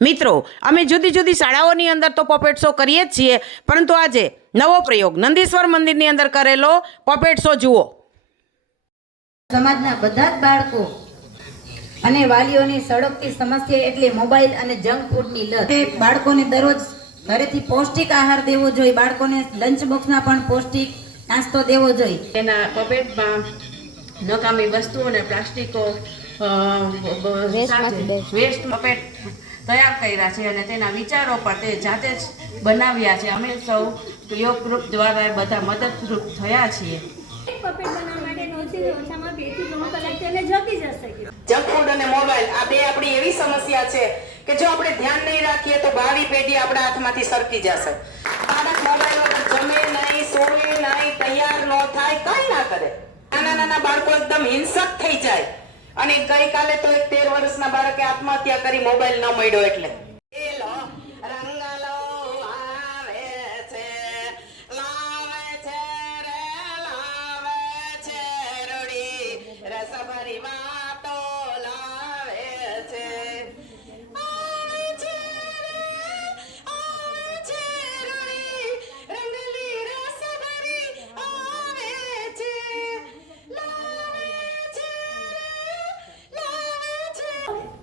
મિત્રો, અમે જુદી જુદી શાળાઓની અંદર તો પપેટ શો કરીએ જ છીએ, પરંતુ આજે નવો પ્રયોગ નંદીશ્વર મંદિરની અંદર કરેલો પપેટ શો જુઓ. સમાજના બધા જ બાળકો અને વાલીઓની સળગતી સમસ્યા એટલે મોબાઈલ અને જંક ફૂડની લત. બાળકોને દરરોજ ઘરેથી પૌષ્ટિક આહાર દેવો જોઈએ. બાળકોને લંચ બોક્સમાં પણ પૌષ્ટિક નાસ્તો દેવો જોઈએ. એના પપેટમાં નકામી વસ્તુઓ અને પ્લાસ્ટિકો વેસ્ટ પપેટ તૈયાર કર્યા છે અને તેના વિચારો પર તે જાતે જ બનાવ્યા છે. અમે સૌ યોગ ગ્રુપ દ્વારા બધા મદદરૂપ થયા છીએ. જંક ફૂડ અને મોબાઈલ આ બે આપણી એવી સમસ્યા છે કે જો આપણે ધ્યાન નહીં રાખીએ તો ભાવિ પેઢી આપણા હાથમાંથી સરકી જશે. બાળક મોબાઈલ વગર જમે નહીં, સોવે નહીં, તૈયાર ન થાય, કઈ ના કરે. નાના નાના બાળકો એકદમ હિંસક થઈ જાય. અને ગઈકાલે તો એક 13 વર્ષના બાળકે આત્મહત્યા કરી મોબાઈલ ન મળ્યો એટલે.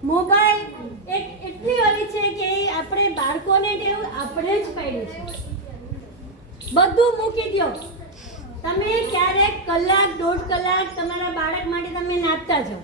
મોબાઈલ એક એટલી ઓલી છે કે આપણે બાળકોને ટેવ આપણે જ પાડી છે. બધું મૂકી દો. તમે ક્યારેક કલાક 1.5 કલાક તમારા બાળક માટે તમે નાચતા જાઓ.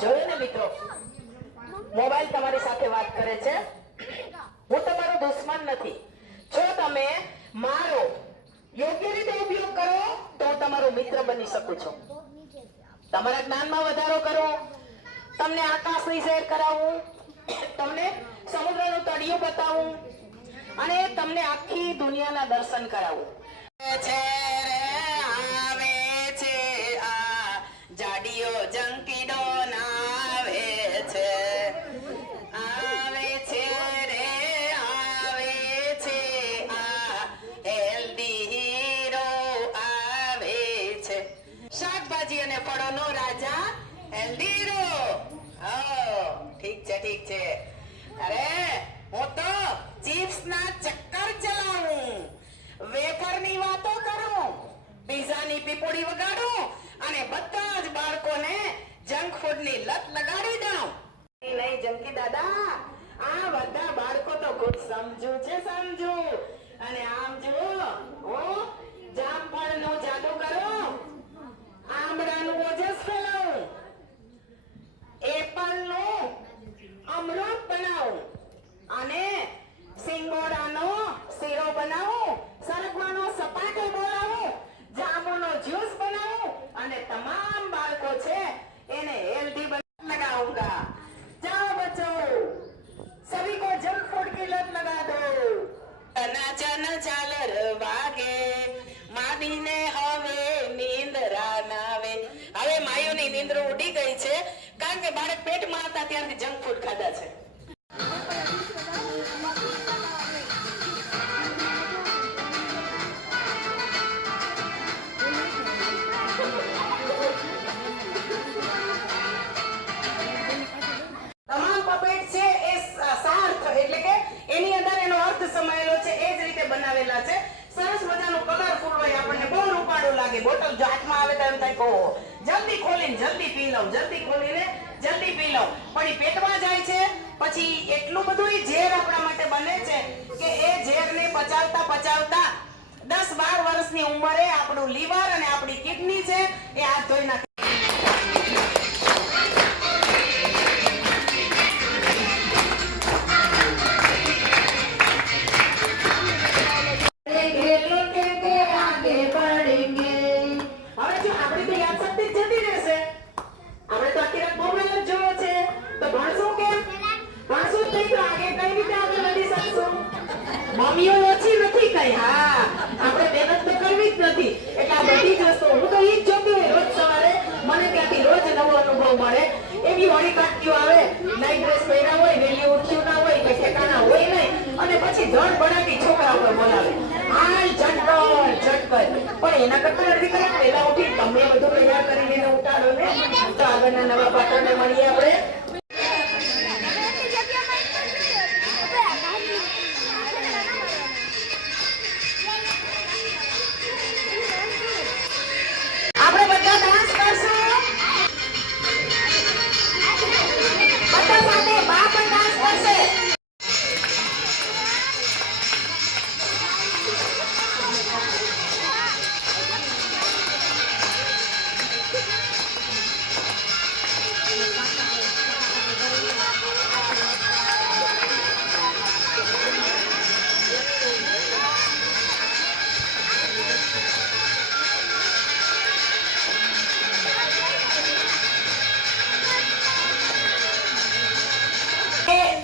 જોયું ને મિત્રો, મોબાઈલ તમારી સાથે વાત કરે છે. હું તમારો દુશ્મન નથી. જો તમે મારો યોગ્ય રીતે ઉપયોગ કરો તો હું તમારો મિત્ર બની શકું છું. તમારા જ્ઞાનમાં વધારો કરો, તમને આકાશની સૈર કરાવું, તમને સમુદ્રનો તળિયો બતાવું અને તમને આખી દુનિયાના દર્શન કરાવું. જાડીઓ જંકીડો નાવે છે, આવે છે રે આવે છે, આ હેલ્ધી હીરો આવે છે. શાકભાજી અને ફળોનો રાજા હેલ્ધી હીરો. ઠીક છે ઠીક છે. અરે હું તો ચિપ્સ ના ચક્કર ચલાવું, વેફર ની વાતો કરું, પીઝા ની પીપોડી વગાડું અને બધા જ બાળકોને જંક ફૂડ ની લત લગાડી દઉં. નહીં જંકી દાદા, આ બધા બાળકો તો ખૂબ સમજુ છે, સમજુ. અને આમ જુઓ, હું જામફળ નું જાદુ કરું, આંબળાનું ઓજસ ફેલાવું, એપલ નું અમૃત બનાવું અને સિંગોડાનો શીરો બનાવું, સરગવાનો સપાટો બોલાવું, જાંબુનો જ્યુસ બનાવું અને તમામ બાળકો છે એને હેલ્ધી लगाऊंगा. जाओ बच्चों, सभी को जंक फूड की लत लगा दो. नाचन झालर वागे માનીને હવે નીંદરા નાવે. હવે માયુની નીંદર ઉડી ગઈ છે કારણ કે બાળક પેટમાં હતા ત્યારથી જંક ફૂડ ખાધા છે. બનાવેલા છે. સરસ મજાનો કલરફુલ હોય, આપણને બહુ રૂપાળું લાગે. બોટલ જો હાથમાં આવે તો એમ થાય કે ઓહો, જલ્દી ખોલીને જલ્દી પી લઉં, જલ્દી ખોલીને જલ્દી પી લઉં. પણ એ પેટમાં જાય છે પછી એટલું બધું એ ઝેર આપણા માટે બને છે કે એ ઝેરને પચાવતા પચાવતા 10-12 વર્ષની ઉંમરે આપણું લીવર અને આપણી કિડની છે એ હાથ ધોઈ નાખે. પહેલા ઉઠી તમે બધું તૈયાર કરીને ઉતારો ને તો આગળના નવા પાત્રને મળીએ આપણે. આપણે બધા ડાન્સ કરશું. બધા સાથે બા પણ ડાન્સ કરશે.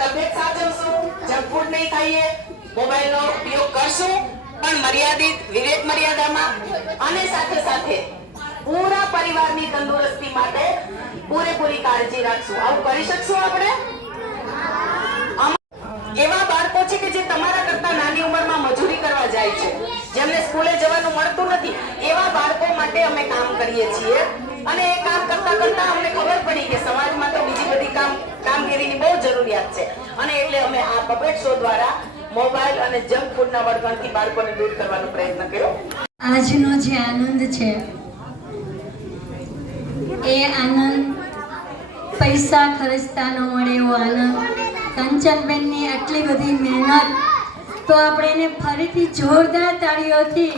તબિયત સાચવશું, જંક ફૂડ નહીં ખાઈએ, મોબાઈલનો ઉપયોગ કરશું પણ મર્યાદિત, વિવેક મર્યાદામાં, અને સાથે સાથે પૂરા પરિવારની તંદુરસ્તી માટે પૂરેપૂરી કાળજી રાખશું. આવું કરી શકશું આપણે? એવા બાળકો છે કે જે તમારા કરતા નાની ઉંમરમાં મજૂરી કરવા જાય છે, જેમને સ્કૂલે જવાનું મળતું નથી, એવા બાળકો માટે અમે કામ કરીએ છીએ. અને એ કામ કરતા કરતા અમને ખબર પડી કે સમાજમાં તો બીજી બધી કામગીરીની બહુ જરૂરિયાત છે, અને એટલે અમે આ પપેટ શો દ્વારા મોબાઈલ અને જંક ફૂડના વળગણથી બાળકોને દૂર કરવાનો પ્રયત્ન કર્યો. આજનો જે આનંદ છે એ આનંદ પૈસા ખર્ચતા ન મળે એવો આનંદ. કંચનબેનની આટલી બધી મહેનત, તો આપણે એને ફરીથી જોરદાર તાળીઓથી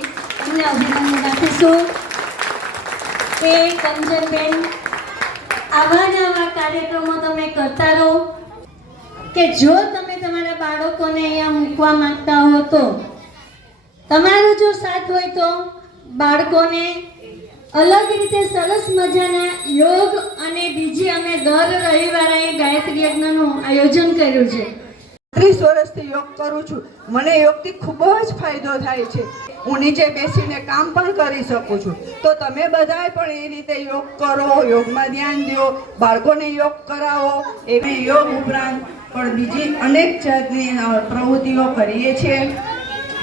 એમને અભિનંદન આપીશું કે કંચનબેન આવા ને આવા કાર્યક્રમો તમે કરતા રહો. કે જો તમે તમારા બાળકોને અહીંયા મૂકવા માંગતા હો તો તમારો જો સાથ હોય તો બાળકોને અલગ રીતે સરસ મજાના યોગ અને બીજી અમે દર રવિવારે ગાયત્રી યજ્ઞનું આયોજન કર્યું છે. 30 વર્ષથી યોગ કરું છું. મને યોગથી ખૂબ જ ફાયદો થાય છે. હું નીચે બેસીને કામ પણ કરી શકું છું. તો તમે બધાએ પણ એ રીતે યોગ કરો, યોગમાં ધ્યાન દો, બાળકોને યોગ કરાવો. એવી યોગ ઉપરાંત પણ બીજી અનેક જાતની પ્રવૃત્તિઓ કરીએ છીએ.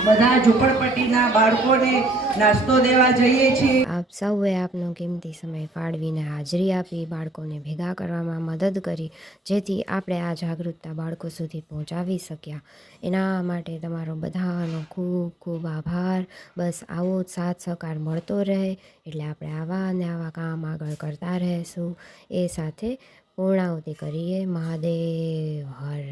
બધા ઝૂંપડપટ્ટીના બાળકોને નાસ્તો દેવા જઈએ છીએ. આપ સૌએ આપનો કિંમતી સમય ફાળવીને હાજરી આપી બાળકોને ભેગા કરવામાં મદદ કરી, જેથી આપણે આ જાગૃતતા બાળકો સુધી પહોંચાવી શક્યા. એના માટે તમારો બધાનો ખૂબ ખૂબ આભાર. બસ આવો જ સાથ સહકાર મળતો રહે એટલે આપણે આવા અને આવા કામ આગળ કરતા રહીશું. એ સાથે પૂર્ણાહુતિ કરીએ. મહાદેવ હર.